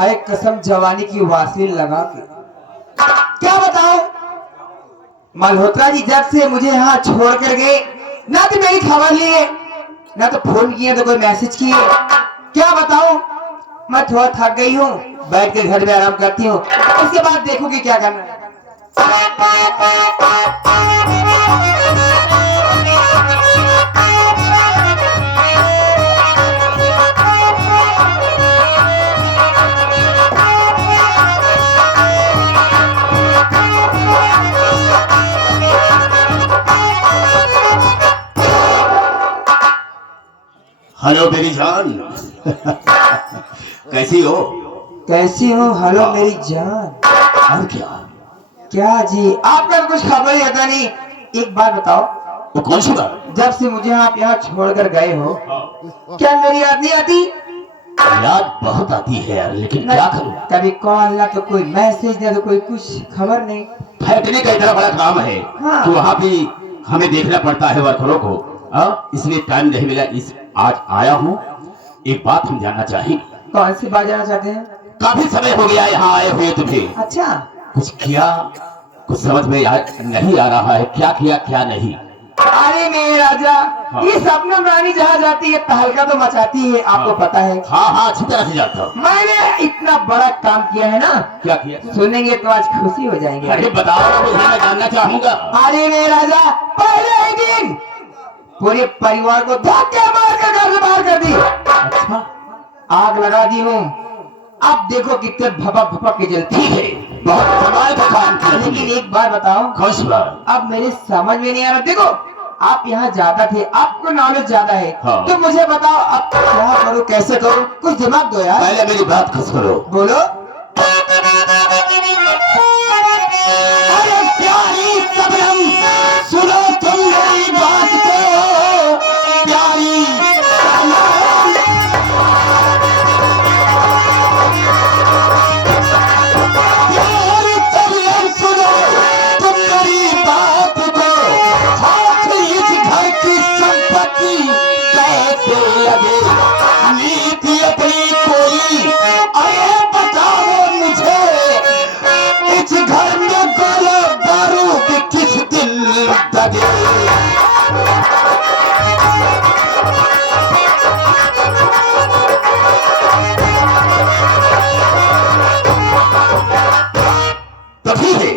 हाय कसम जवानी की वासलीन लगा के क्या बताऊं। मल्होत्रा जी जब से मुझे यहाँ छोड़ कर गए, ना तो मेरी खबर लिए, ना तो फोन किए, तो कोई मैसेज किए। क्या बताऊं, मैं थोड़ा थक गई हूँ, बैठ के घर में आराम करती हूँ, उसके बाद देखूंगी क्या करना है। हेलो मेरी जान। कैसी हो? कैसी हो? हेलो मेरी जान। और क्या? क्या जी, आपका तो कुछ खबर ही आता नहीं। एक बात बताओ, वो कौन सी बात? जब से मुझे आप यहाँ छोड़कर गए हो, क्या मेरी याद नहीं आती? याद बहुत आती है यार, लेकिन क्या करूं? कभी कॉल, ना तो कोई मैसेज, ना तो कोई कुछ खबर नहीं। फैक्ट्री का इतना बड़ा काम है हाँ। कि वहाँ भी हमें देखना पड़ता है वर्करों को। इसलिए टाइम नहीं मिला। इस आज आया हूँ, एक बात हम जानना चाहेंगे। कौन सी बात जानना चाहते हैं? काफी समय हो गया यहाँ आए हुए तुम्हें। अच्छा, कुछ किया, कुछ समझ में नहीं आ रहा है, क्या किया क्या नहीं। अरे मेरे राजा, हाँ। ये सपनम रानी जहाँ जाती है तहलका तो मचाती है, आपको पता है। हाँ हाँ, अच्छी तरह से जानता हूँ। मैंने इतना बड़ा काम किया है ना, क्या किया? सुनेंगे तो आज खुशी हो जाएंगे। अरे बताओ, मुझे मैं जानना चाहूंगा। अरे मेरे राजा, पहले ही दिन पूरे परिवार को धक्के मार कर घर से बाहर कर दी। अच्छा, आग लगा दी हूँ। अब देखो कितने भपक भपक के जलती ठीक है। है, बहुत कमाल का काम किया लेकिन तुमने। एक बात बताओ, कौन सी बात? अब मेरे समझ में नहीं आ रहा। देखो, आप यहाँ ज्यादा थे, आपको नॉलेज ज्यादा है। हाँ। तो मुझे बताओ अब क्या करूँ, कैसे करूँ, कुछ दिमाग दो यार। पहले मेरी बात खस करो। बोलो। अरे प्यारी सबरम, सुनो तुम मेरी बात को। प्यारी प्यारी सबरम, सुनो तुम मेरी बात को। हाथ इस घर की संपत्ति कैसे लगे, नीति अपनी कोई, अरे बताओ मुझे, इस घर में गोला बारूद किस दिल दगे। तो ठीक है,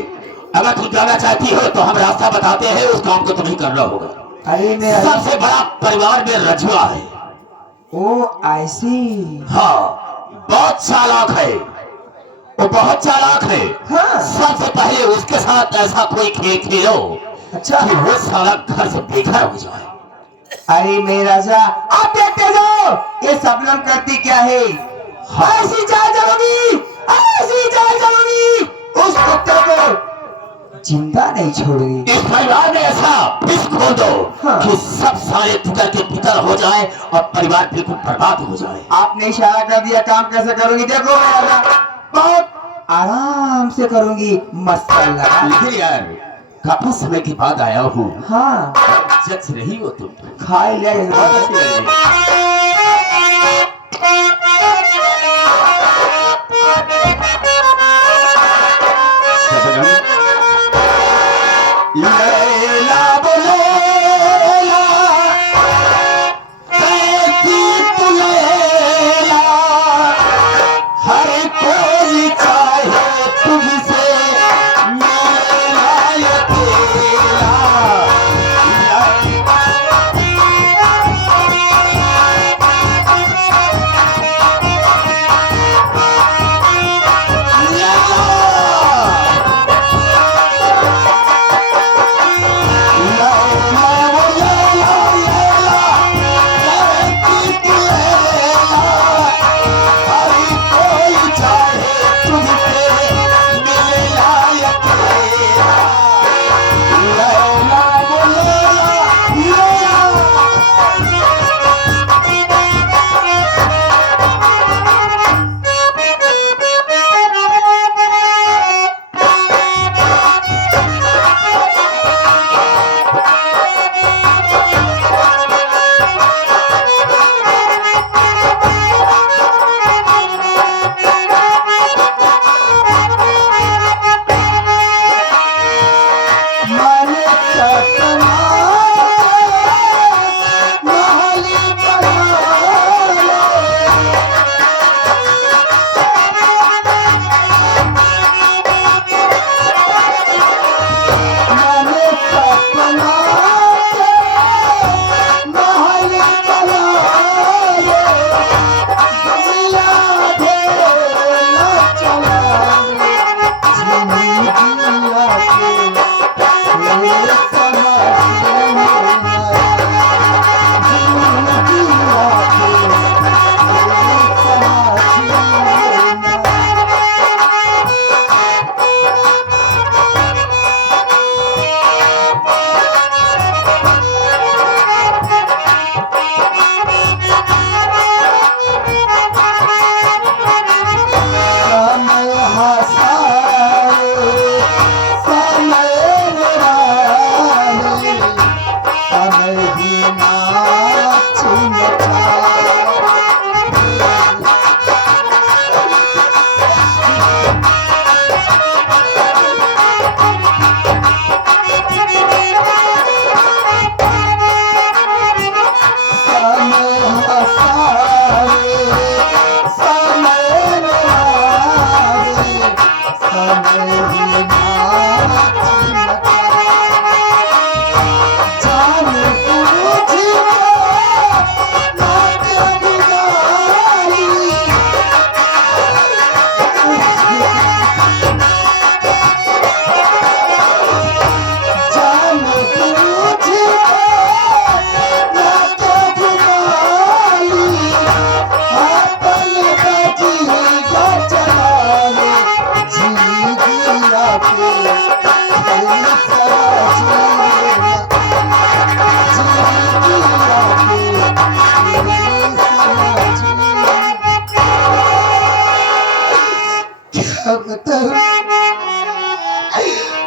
अगर तुम जाना चाहती हो तो हम रास्ता बताते हैं, उस काम को तुम्हें करना होगा। अरे मेरा, सबसे बड़ा परिवार में रजुआ है। ओ ऐसी। हाँ, बहुत चालाक है, वो बहुत चालाक है। हाँ। सबसे पहले उसके साथ ऐसा कोई खेल खेलो अच्छा। कि वो सारा घर से बेघर हो जाए। अरे मेरे राजा, आप देखते जाओ ये सपनम करती क्या है। हाँ। ऐसी चाल चलोगी, ऐसी चाल चलोगी, उस कुत्ते को जिंदा नहीं छोड़ेगी। इस परिवार में ऐसा विष खोल दो हाँ। कि सब सारे तितर के तितर हो जाए और परिवार बिल्कुल बर्बाद हो जाए। आपने इशारा कर दिया, काम कैसे करूंगी देखो मेरे राजा, बहुत आराम से करूंगी, मसाला। लेकिन यार, काफी समय के बाद आया हूँ। हाँ, जच रही हो तुम, खाई ले। बहुत अच्छी लग रही है। लैला बोलेला, कैसी तू लैला, हर कोई चाहे तुझसे मेरा ये तेरा।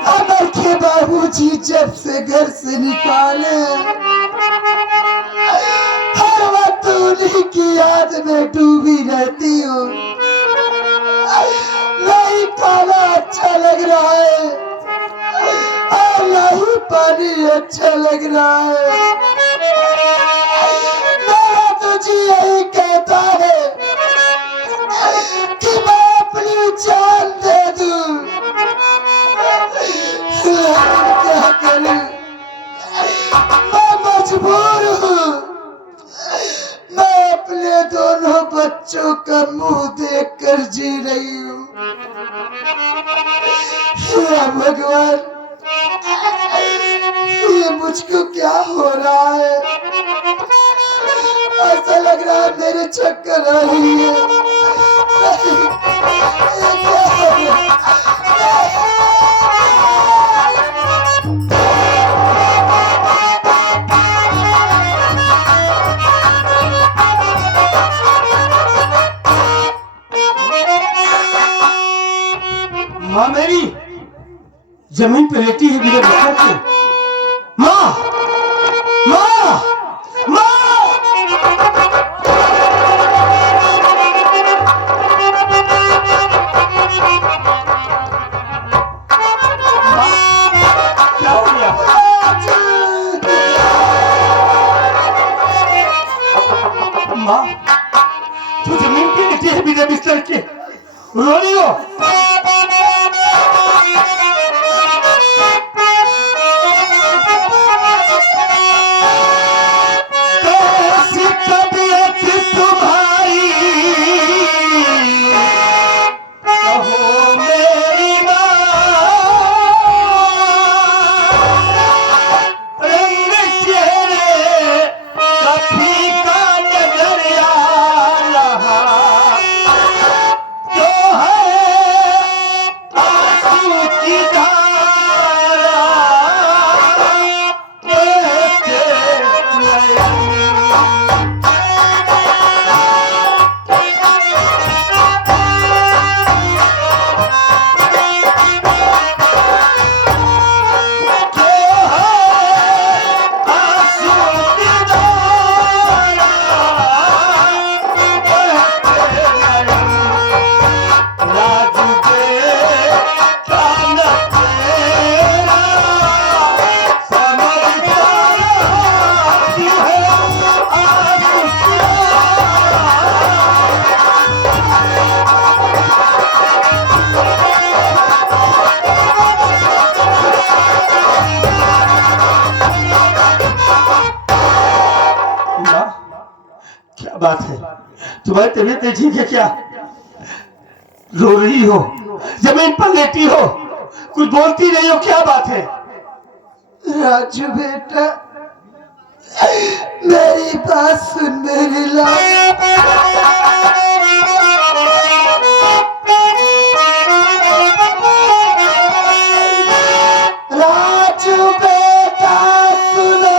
अमर के बाबूजी जब से घर से निकाले हर वक्त उन्हीं की याद में डूबी रहती हूँ। नहीं खाना अच्छा लग रहा है और नहीं पानी अच्छा लग रहा है। मेरा तुझे यही कहता है कि मैं अपनी जान दे दूं। क्या करूं? मैं मजबूर हूँ। मैं अपने दोनों बच्चों का मुंह देखकर जी रही हूँ। हे भगवान, ये मुझको क्या हो रहा है? ऐसा लग रहा है मेरे चक्कर आ रही है। माँ मेरी जमीन पे लेटी है बिना बिस्तर के। माँ माँ माँ क्या हो गया? माँ तू जमीन पे लेटी है बिना बिस्तर के, रो रही हो? बात है? तुम्हारी तबीयत नहीं ठीक है क्या? रो रही हो, जमीन पर लेटी हो, कुछ बोलती नहीं हो, क्या बात है? राजू बेटा, मेरी बात सुन मेरी लाल। राजू बेटा सुनो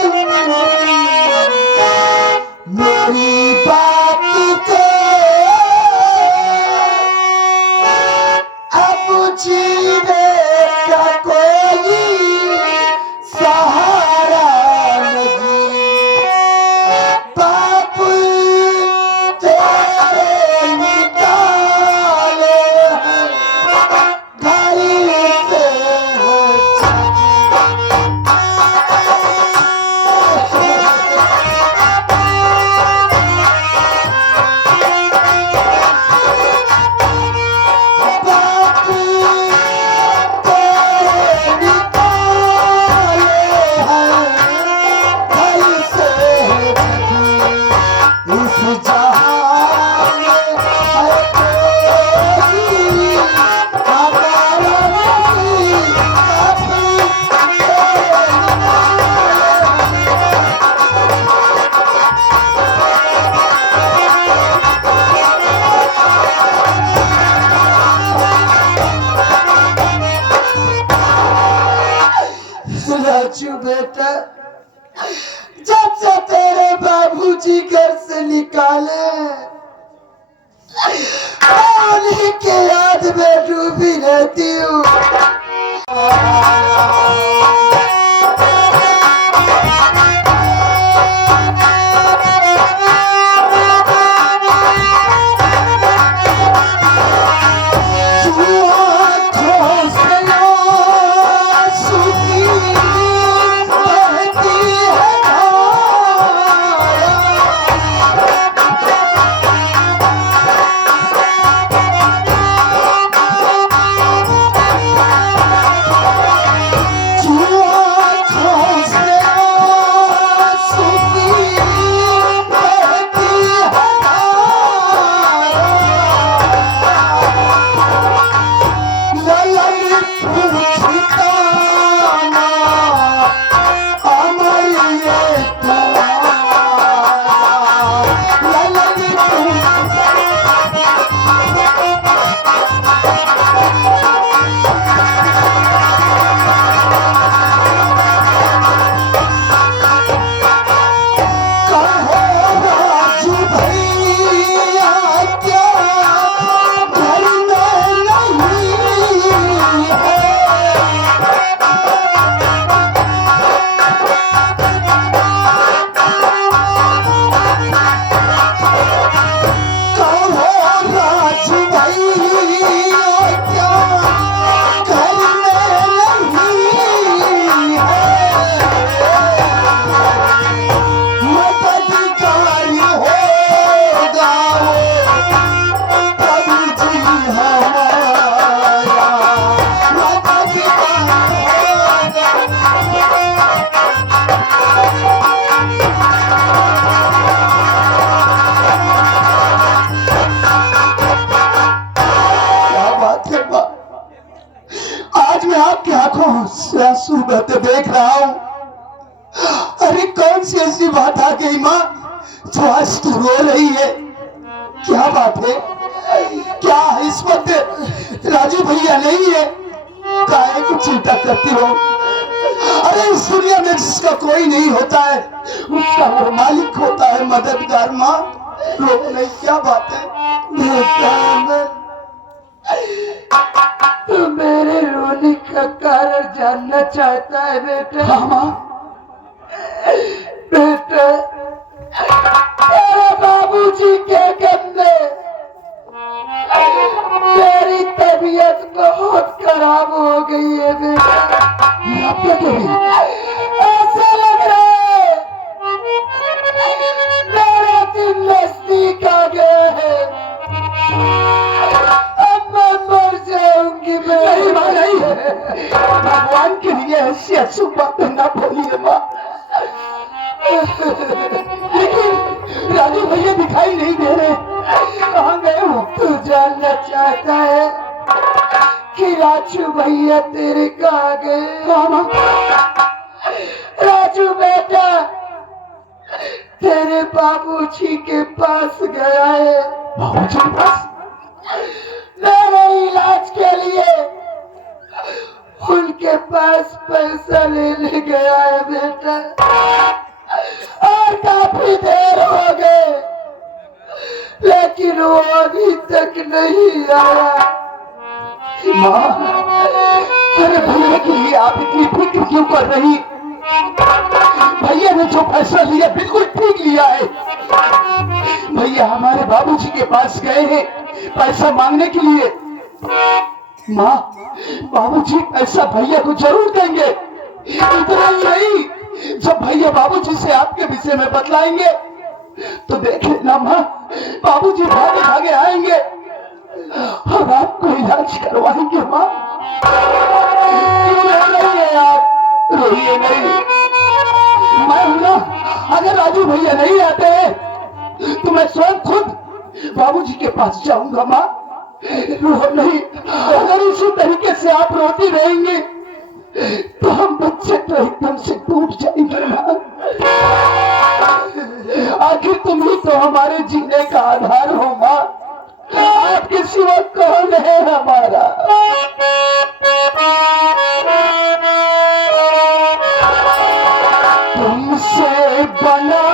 तुम मेरी बात को, अब जीने का कोई सहारा नहीं। बाप तेरे निकाले घर से बाप तेरे निकाले घर से इस जहां में है कोई हमारा नहीं। बाप राजू बेटा, जब से तेरे बाबूजी घर से निकाले, मैं उन्हीं के याद में डूबी रहती हूँ। आँखों से आंसू की बहती है धारा। आँखों से आंसू की बहती है धारा। ललन पूछता ना अमर ये तुम्हारा। ललन कहो राजू भैया क्या घर में नहीं है। कहो राजू भैया क्या घर में नहीं है। मददगार होगा वो प्रभु जी हमारा। मददगार होगा। क्या बात है बा? आज मैं आपकी आंखों से आंसू बहते देख रहा हूँ। अरे कौन सी ऐसी बात आ गई माँ जो आज तू रो रही है? क्या बात है? क्या इस वक्त राजू भैया नहीं है? काहे को चिंता करती हो? अरे इस दुनिया में जिसका कोई नहीं होता है उसका वो मालिक होता है, मददगार। माँ रो नहीं, क्या बात है? तू मेरे रोने का कारण जानना चाहता है बेटा? हाँ माँ। बेटा, तेरे बाबूजी के गम में मेरी तबीयत बहुत खराब हो गई है बेटा। क्या ऐसा लग रहा है मेरे दिन नजदीक आ गया है। अब मैं मर जाऊंगी। नहीं माँ नहीं, भगवान के लिए ऐसी अशुभ बातें ना बोलिए माँ। लेकिन राजू भैया दिखाई नहीं दे रहे, कहाँ गए हो? तू जानना चाहता है कि राजू भैया तेरे कहाँ गए? मामा, राजू बेटा तेरे बाबूजी के पास गया है। बाबूजी के पास? मेरे इलाज के लिए उनके पास पैसा लेने गया है बेटा, और काफी देर हो गए लेकिन वो अभी तक नहीं आया। माँ, अरे भैया के लिए आप इतनी फिक्र क्यों कर रही? भैया ने जो फैसला लिया बिल्कुल ठीक लिया है। भैया हमारे बाबूजी के पास गए हैं पैसा मांगने के लिए। माँ, बाबूजी पैसा भैया को जरूर देंगे। इतना ही नहीं, जब भैया बाबूजी से आपके विषय में बतलाएंगे तो देख लेना माँ, बाबूजी भागे भागे आएंगे और आपको इलाज करवाएंगे। माँ, क्यों रो रही है आप? रोइए नहीं, मैं हूं ना। अगर राजू भैया नहीं आते हैं तो मैं स्वयं खुद बाबूजी के पास जाऊंगा। माँ, रो नहीं, अगर इसी तरीके से आप रोती रहेंगे तो हम बच्चे तो एकदम से टूट जाएंगे। माँ, आखिर तुम ही तो हमारे जीने का आधार हो। माँ, आपके सिवा कौन है हमारा? तुमसे बना